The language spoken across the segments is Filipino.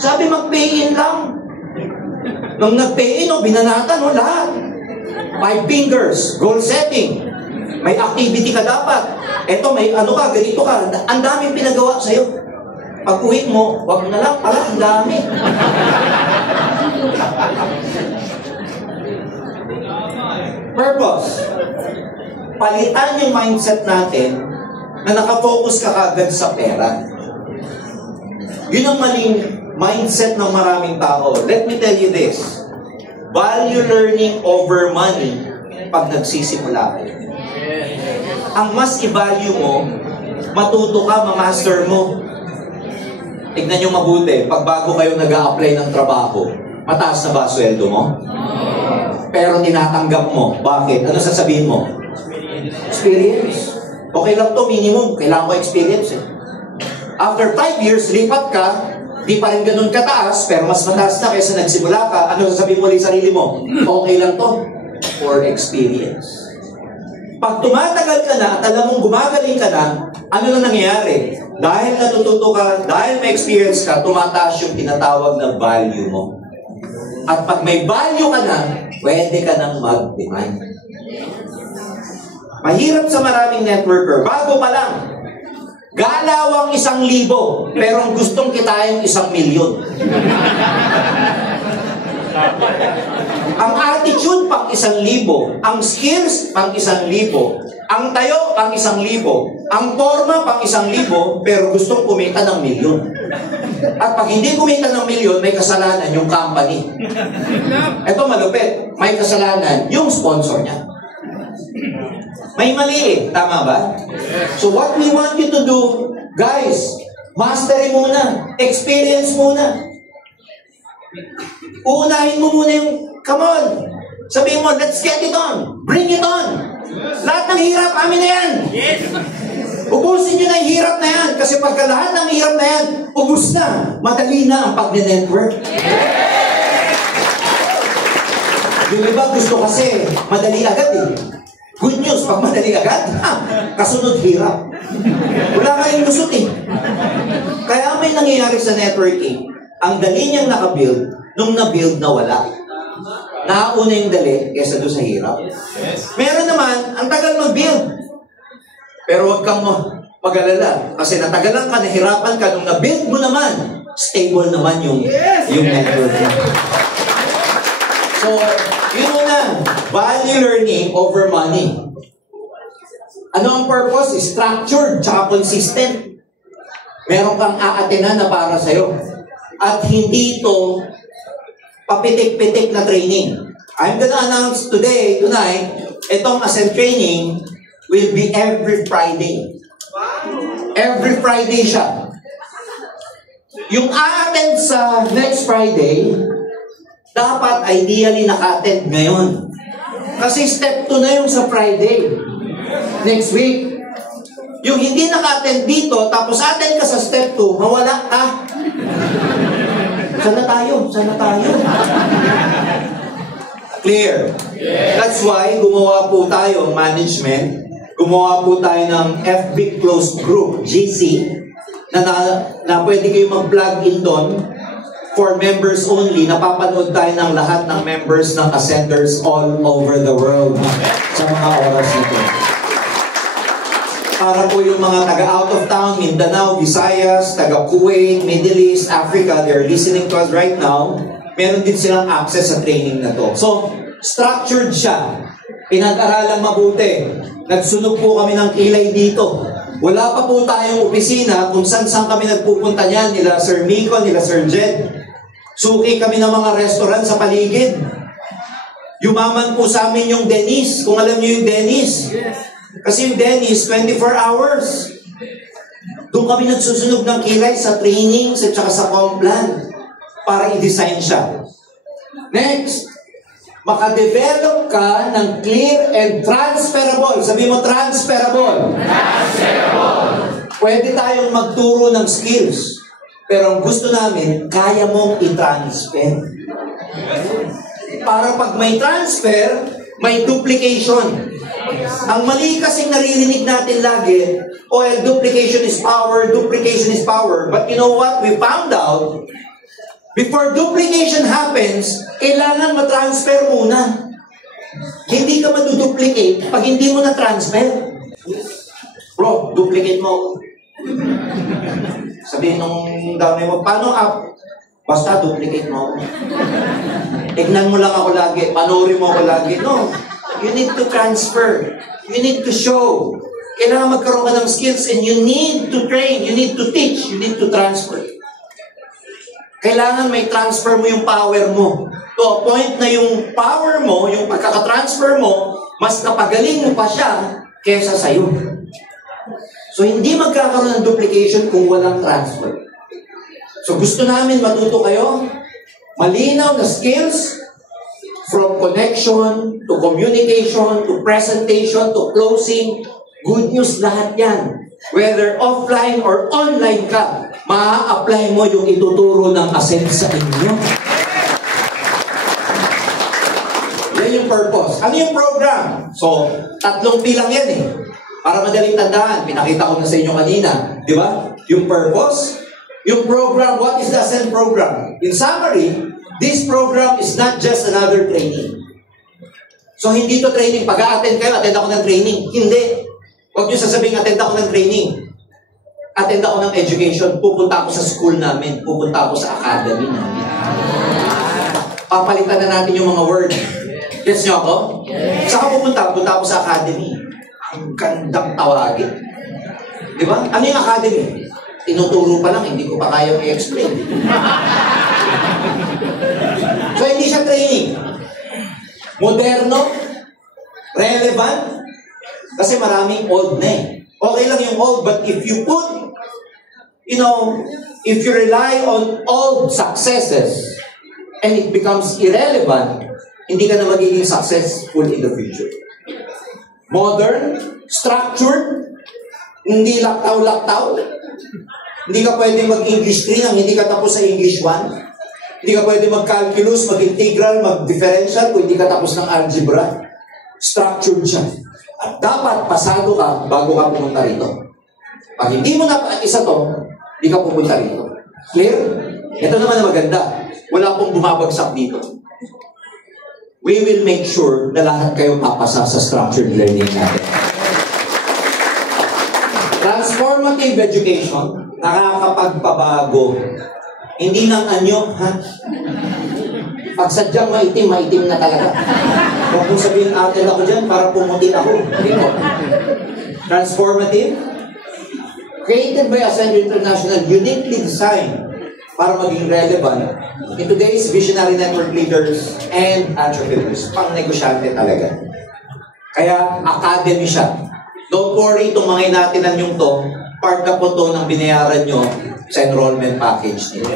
Sabi, mag-pay in lang. Nung nag-pay in, binanatan, lahat. 5 fingers, goal setting. May activity ka dapat. Eto, may ano ka, ganito ka. Ang daming pinagawa sa'yo. Pag uwi mo, wag na lang pala, ang dami. Purpose. Palitan yung mindset natin na nakafocus ka kagad sa pera. Yun ang maling mindset ng maraming tao. Let me tell you this. Value learning over money pag nagsisimula kayo. Ang mas i-value mo, matuto ka, ma-master mo. Tignan nyo mabuti, pag bago kayo nag-a-apply ng trabaho, mataas na ba sweldo mo? Pero tinatanggap mo. Bakit? Ano sasabihin mo? Experience. Okay lang to, minimum. Kailangan ko experience eh. After 5 years, lipat ka, di pa rin ganun kataas, pero mas mataas na kaysa nagsimula ka. Ano sasabihin mo ulit sa sarili mo? Okay lang to. For experience. Pag tumatagal ka na at alam mong gumagaling ka na, ano na nangyayari? Dahil natututo ka, dahil may experience ka, tumataas yung tinatawag na value mo. At pag may value ka na, pwede ka nang mag-demand. Mahirap sa maraming networker. Bago pa lang, galawang 1,000, pero ang gustong kitain 1,000,000. Ang attitude pang 1,000, ang skills pang 1,000, ang tayo pang 1,000, ang forma pang 1,000, pero gustong kumita ng 1,000,000. At pag hindi kumita ng 1,000,000, may kasalanan yung company. Ito malupit, may kasalanan yung sponsor niya. May mali tama ba? So what we want you to do, guys, mastery muna, experience muna. Uunahin mo muna yung, come on, sabihin mo, let's get it on, bring it on. Lahat ng hirap, amin na yan. Yes. Ubusin nyo na yung hirap na yan, kasi pagka lahat ng hirap na yan, ubus na, madali na ang pag-network. Yung iba gusto kasi, madali agad eh. Good news, pag madali agad, kasunod hirap. Wala kayong lusot eh. Kaya may nangyayari sa networking, ang dali niyang nakabuild, nung na-build na wala. Nakauna yung dali kaysa doon sa hirap. Meron naman, ang tagal mag-build. Pero huwag kang mag-alala. Kasi natagalan ka, nahirapan ka, nung na-build mo naman, stable naman yung network mo. So, yun muna, value learning over money. Ano ang purpose? Structured, tsaka consistent. Meron kang aatenan na para sa'yo. At hindi ito papitik-pitik na training. I'm gonna announce tonight, itong Ascend training will be every Friday. Every Friday siya. Yung a-attend sa next Friday, dapat ideally naka-attend ngayon. Kasi step 2 na yung sa Friday. Next week. Yung hindi naka-attend dito, tapos attend ka sa step 2, mawala ka. Sana tayo. Clear? Yes. That's why gumawa po tayo, management, gumawa po tayo ng FB Closed Group, GC, na pwede kayo mag-plug in doon for members only. Napapanood tayo ng lahat ng members ng Ascenders all over the world sa mga oras nito. Para po yung mga taga-out of town, Mindanao, Visayas, taga-Kuwait, Middle East, Africa, they're listening to us right now, meron din silang access sa training na to. So, structured siya. Pinag-aralang mabuti. Nagsunog po kami ng kilay dito. Wala pa po tayong opisina kung saan kami nagpupunta niyan, nila Sir Miko, nila Sir Jed. Suki kami ng mga restaurant sa paligid. Yumaman po sa amin yung Dennis, kung alam niyo yung Dennis. Kasi yung Dennis, 24 hours. Doon kami nagsusunog ng kilay sa training, at saka sa Complan para i-design siya. Next, makadevelop ka ng clear and transferable. Sabi mo, transferable. Transferable. Pwede tayong magturo ng skills. Pero ang gusto namin, kaya mong i-transfer. Para pag may transfer, may duplication. Ang mali kasing naririnig natin lagi, duplication is power, duplication is power. But you know what? We found out, Before duplication happens, kailangan matransfer muna. Hindi ka maduduplicate pag hindi mo na-transfer. Bro, duplicate mo. Sabihin nung dami mo, paano up? Basta duplicate mo. Tignan mo lang ako lagi, panoorin mo ako lagi. No, you need to transfer. You need to show. Kailangan magkaroon ka ng skills and you need to train, you need to teach, you need to transfer. Kailangan may transfer mo yung power mo. To a point na yung power mo, yung pagkakatransfer mo, mas kapagaling mo pa siya kesa sa'yo. So, hindi magkakaroon ng duplication kung walang transfer. So, gusto namin matuto kayo, malinaw na skills, from connection, to communication, to presentation, to closing, good news lahat yan. Whether offline or online ka, maa-apply mo yung ituturo ng Ascend sa inyo. Yan yung purpose. Ano yung program? So, 3 P lang yan eh. Para madaling tandaan, pinakita ko na sa inyo kanina. Di ba? Yung purpose, yung program, what is the Ascend program? In summary, this program is not just another training. So, hindi to training. Pag-a-attend kayo, attend ako ng training. Hindi. Huwag nyo sasabihin, attend ako ng training. Attend ako ng education. Pupunta ako sa school namin. Pupunta ako sa academy namin. Papalitan na natin yung mga word. Gets nyo ako? Saka pupunta ako sa academy. Ang gandang tawagin. Di ba? Ano yung academy? Tinuturo pa lang, hindi ko pa kayang i-explain. So, hindi siya training. Moderno, relevant, kasi maraming old na eh. Okay lang yung old, but if you put, if you rely on old successes and it becomes irrelevant, hindi ka na magiging successful in the future. Modern, structured, hindi laktaw-laktaw. Hindi ka pwede mag-English 3 nang hindi ka tapos sa English 1. Hindi ka pwede mag-calculus, mag-integral, mag-differential kung hindi ka tapos ng algebra. Structured siya. At dapat pasado ka bago ka pumunta rito. Pag hindi mo na isa to, hindi ka pupunta rito. Clear? Ito naman na maganda. Wala pong bumabagsak dito. We will make sure na lahat kayo papasa sa structured learning natin. Transformative education, nakakapagpabago. Hindi nang anyo, ha? Pag sadyang maitim, maitim na talaga. Huwag mong sabihin, atin ako dyan para pumutin ako. Dito. Transformative, created by Ascend International, uniquely designed para maging relevant in today's visionary network leaders and entrepreneurs. Pang-negosyante talaga. Kaya, academy siya. Don't worry, itong mga inatinan yung to, part na po to ng binayaran nyo sa enrollment package nito.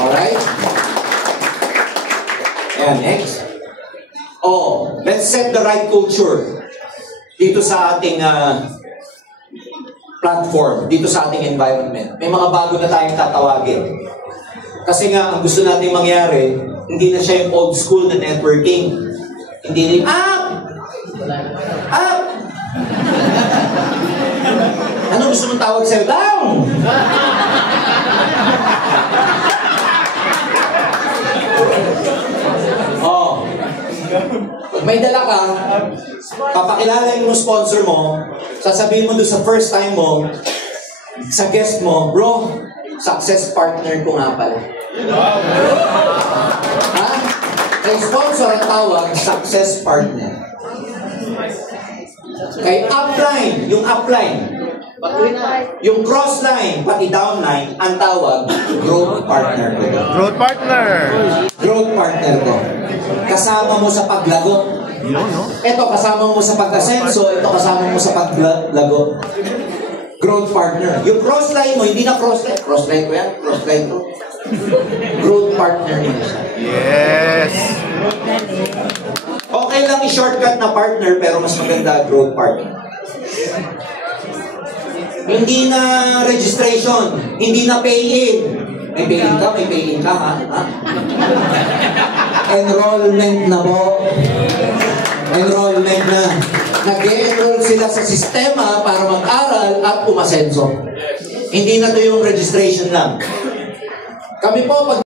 Alright? Ayan, next. Let's set the right culture dito sa ating platform, dito sa ating environment. May mga bago na tayong tatawagin. Kasi nga, ang gusto natin mangyari, hindi na siya yung old school na networking. Hindi na up! Ano gusto mong tawag sa'yo? Down! Pag may dala ka, papakilala yung sponsor mo, sasabihin mo doon sa first time mo, sa guest mo, bro, success partner ko nga pala. Ha? Kay sponsor ang tawag, success partner. Kay upline, yung upline. Yung crossline, pati downline, ang tawag, growth partner ko. Growth partner! Growth partner ko. Kasama mo sa paglago. Ito, kasama mo sa pag-asenso. Ito, kasama mo sa paglago. Growth partner. Yung crossline mo, hindi na crossline. Crossline ko yan. Crossline ko. Growth partner niya siya. Yes! Okay lang i-shortcut na partner, pero mas maganda growth partner. Hindi na registration. Hindi na pay-in. May pay-in ka, may pay-in ka, ha? Enrollment na po. Enrollment na. Nag-e-enroll sila sa sistema para mag-aral at umasenso. Hindi na to yung registration lang. Kami po, pag